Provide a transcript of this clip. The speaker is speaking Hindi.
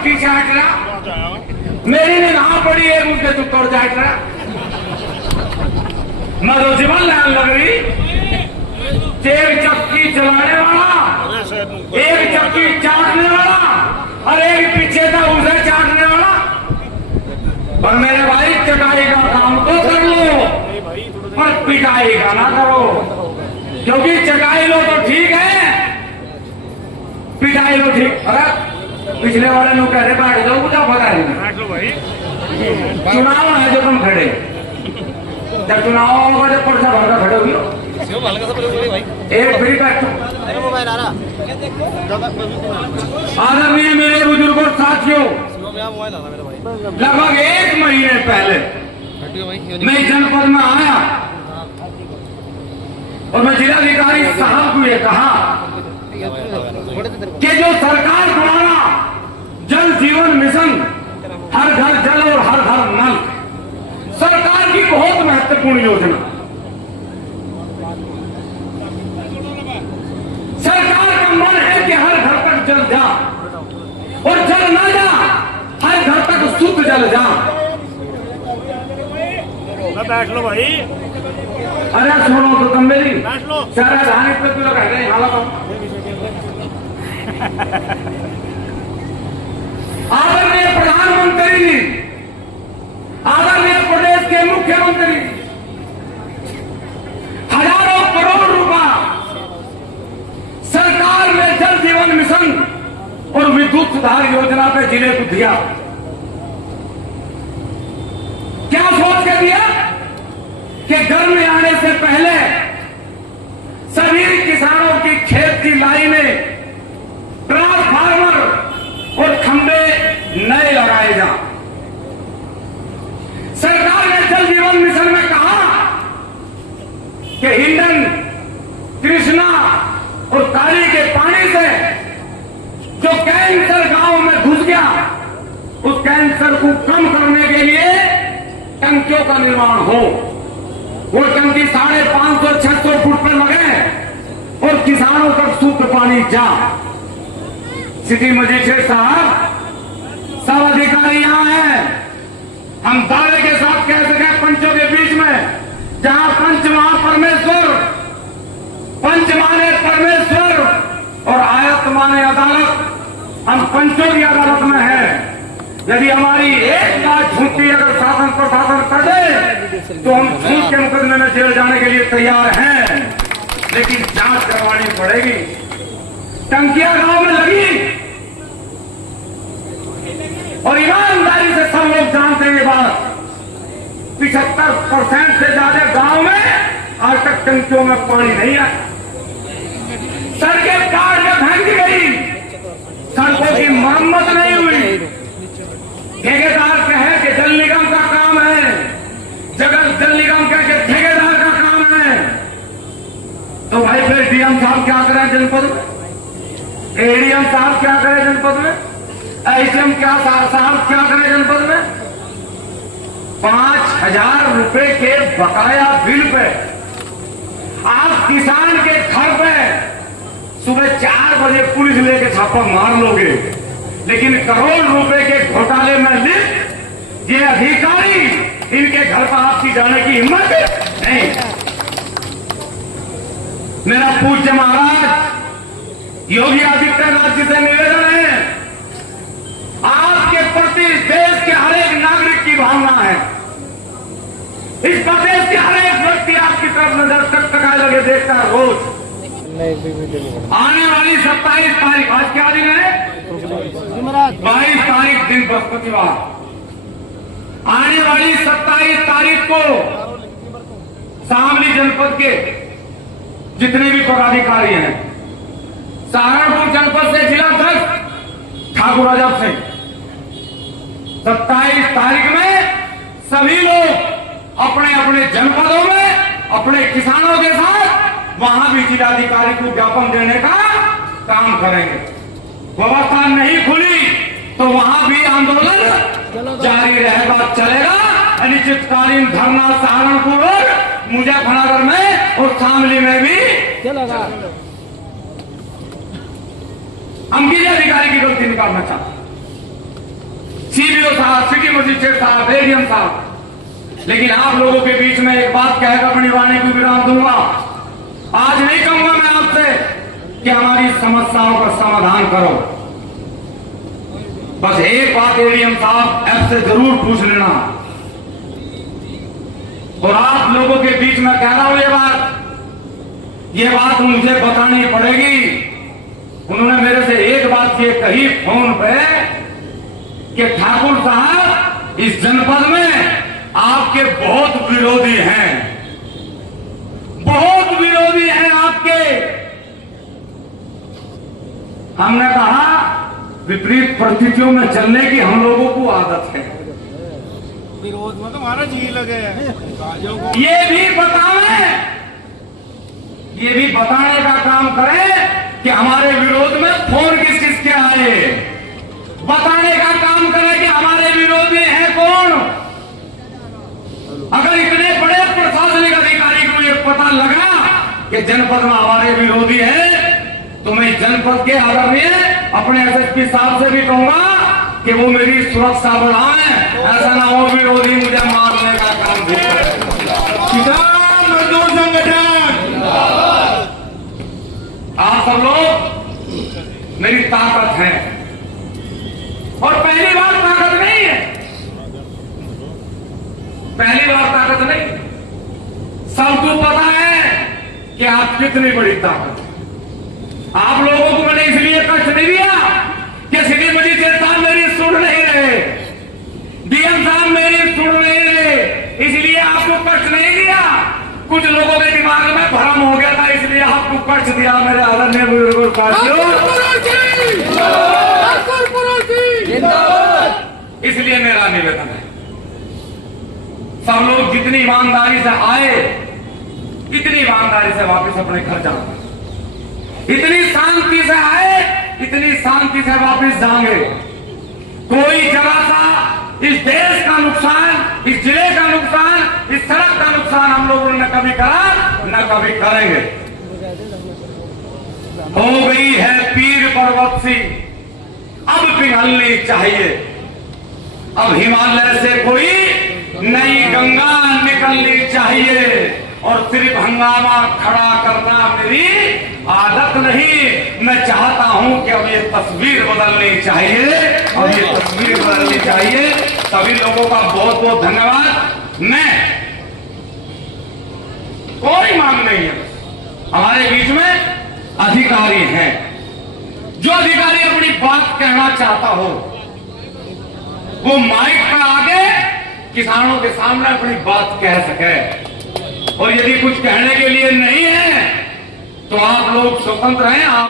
चक्की चाट रहा, मेरी निगाह पड़ी है मुझे तू तोड़ चाट रहा, मैं तो जीवन लाल लग रही। एक चक्की चलाने वाला, एक चक्की चाटने वाला और एक पीछे था उसे चाटने वाला। पर मेरे भाई चटाई का काम तो कर लो पर पिटाई का ना करो, क्योंकि चटाई लो तो ठीक है, पिटाई लो ठीक। अरे पिछले वाले लोग कह रहे बैठ जाओ क्या पता है, चुनाव है जो तुम खड़े, जब चुनाव होगा जब पर्चा भरकर खड़े होगी एक फ्री बैठ। आदरणीय मेरे बुजुर्गों साथियों, लगभग 1 महीने पहले मैं जनपद में आया और मैं जिलाधिकारी साहब को ये कहा कि जो सरकार द्वारा जल जीवन मिशन, हर घर जल और हर घर नल, सरकार की बहुत महत्वपूर्ण योजना, सरकार का मन है कि हर घर तक जल जा और जल ना जा हर घर तक शुद्ध जल जा। बैठ लो भाई, अरे सुनो तो तुम मेरी बैठ लो, सारा धानी पे तुम लोग कह रहे हैं यहाँ लगाओ। आदरणीय प्रधानमंत्री जी, आदरणीय प्रदेश के मुख्यमंत्री, हजारों करोड़ रुपया सरकार ने जल जीवन मिशन और विद्युत सुधार योजना पे जिले को दिया। क्या सोच के दिया कि गर्मी आने से पहले सभी किसानों की खेत की लाइनें, ट्रांसफार्मर और खंभे नए लगाए जा। सरकार ने जल जीवन मिशन में कहा कि हिंडन, कृष्णा और काली के पानी से जो कैंसर गांव में घुस गया, उस कैंसर को कम करने के लिए टंकियों का निर्माण हो। वो टंकी 550-600 फुट पर लगे और किसानों तक शुद्ध पानी जा। सिटी मजिस्ट्रेट साहब, सब अधिकारी यहाँ हैं, हम दावे के साथ कह सके पंचों के बीच में, जहां पंच वहां परमेश्वर, पंच माने परमेश्वर और आयत माने अदालत, हम पंचों की अदालत में है। यदि हमारी एक बात झूठी अगर शासन प्रशासन कर दे तो हम झूठ के मुकदमे में जेल जाने के लिए तैयार हैं, लेकिन जांच करवानी पड़ेगी। टंकियां गांव में लगी और ईमानदारी से सब लोग जानते हैं ये बात, 75% से ज्यादा गांव में आज तक टंकियों में पानी नहीं आया। सड़कें काट के फेंक गई, सड़कों की मरम्मत नहीं हुई। ठेकेदार कहे कि जल निगम का काम है, जल निगम कहे कि ठेकेदार का काम है, तो भाई फिर डीएम साहब क्या करें जनपद में, एडीएम साहब क्या करें जनपद में, एसडीएम क्या साहब क्या करें जनपद में। 5000 रुपए के बकाया बिल पे आप किसान के घर पे सुबह 4 बजे पुलिस लेके छापा मार लोगे, लेकिन करोड़ रुपए के घोटाले में लिप्त ये अधिकारी, इनके घर पर आपकी जाने की हिम्मत नहीं। मेरा पूज्य महाराज योगी आदित्यनाथ जी से निवेदन है, आपके प्रति देश के हर एक नागरिक की भावना है, इस प्रदेश के हर एक व्यक्ति आपकी तरफ नजर टकटकाए लगे देखता है रोज। आने वाली 27 तारीख, आज क्या दिन है, 22 तारीख दिन बृहस्पतिवार, आने वाली 27 तारीख को शामली जनपद के जितने भी पदाधिकारी हैं, सहारनपुर जनपद से जिलाध्यक्ष ठाकुर आजम सिंह, 27 तारीख में सभी लोग अपने अपने जनपदों में अपने किसानों के साथ वहां भी जिलाधिकारी को ज्ञापन देने का काम करेंगे। व्यवस्था नहीं खुली तो वहां भी आंदोलन जारी रहेगा, चलेगा। अनिश्चितकालीन धरना सहारनपुर और मुजफ्फरनगर में और शामली में भी चलेगा। हम जिलाधिकारी की गलती निकालना चाहते हैं। साहब, सिटी मजिस्ट्रेट साहब, एडीएम साहब, लेकिन आप लोगों के बीच में एक बात कहकर अपनी वाणी को विराम दूंगा। आज नहीं कहूंगा मैं आपसे कि हमारी समस्याओं का समाधान करो। बस एक बात एडीएम साहब ऐसे जरूर पूछ लेना, और आप लोगों के बीच में कह रहा हूं ये बात मुझे बतानी पड़ेगी। उन्होंने मेरे से एक बात ये कही फोन पे कि ठाकुर साहब, इस जनपद में आपके बहुत विरोधी हैं, बहुत विरोधी हैं आपके। हमने कहा विपरीत परिस्थितियों में चलने की हम लोगों को आदत है, विरोध में तो हमारा जी लगे ये भी बताने का काम करें कि हमारे विरोध में फोन किस किसके आए, बताने का काम करें कि हमारे विरोधी हैं कौन। अगर इतने बड़े प्रशासनिक अधिकारी को ये पता लगा कि जनपद में हमारे विरोधी हैं, तो मैं जनपद के आदरणीय अपने एसएसपी साहब से भी कहूंगा कि वो मेरी सुरक्षा बढ़ाएं, ऐसा ना हो विरोधी मुझे मारने का काम भी करें। किसान मजदूर संगठन, आप सब लोग मेरी ताकत है, और पहली बार ताकत नहीं है, पहली बार ताकत नहीं, सबको पता है कि आप कितनी बड़ी ताकत है। आप लोगों को मैंने इसलिए कष्ट नहीं दिया कि सिटी मजिस्ट्रेट साहब मेरी सुन नहीं रहे, डीएम साहब मेरी सुन नहीं रहे, इसलिए आपको कष्ट नहीं दिया। कुछ लोगों के दिमाग में भ्रम हो गया था, इसलिए आपको कष्ट दिया। मेरे आदरणीय बुजुर्गों का इसलिए मेरा निवेदन है, सब लोग जितनी ईमानदारी से आए, इतनी ईमानदारी से वापस अपने घर जाएंगे, इतनी शांति से आए, इतनी शांति से वापस जाएंगे। कोई जरा सा इस देश का नुकसान, इस जिले का नुकसान, इस सड़क का नुकसान हम लोगों ने कभी करा न कभी करेंगे। हो गई है पीर पर्वत सी, अब पिघलनी चाहिए, अब हिमालय से कोई नई गंगा निकलनी चाहिए, और सिर्फ हंगामा खड़ा करना मेरी आदत नहीं। मैं चाहता हूं कि अब ये तस्वीर बदलनी चाहिए, अब ये तस्वीर बदलनी चाहिए। सभी लोगों का बहुत बहुत धन्यवाद। मैं कोई मांग नहीं है, हमारे बीच में अधिकारी हैं, जो अधिकारी अपनी बात कहना चाहता हो वो माइक पर आके किसानों के सामने अपनी बात कह सके, और यदि कुछ कहने के लिए नहीं है तो आप लोग स्वतंत्र हैं। आप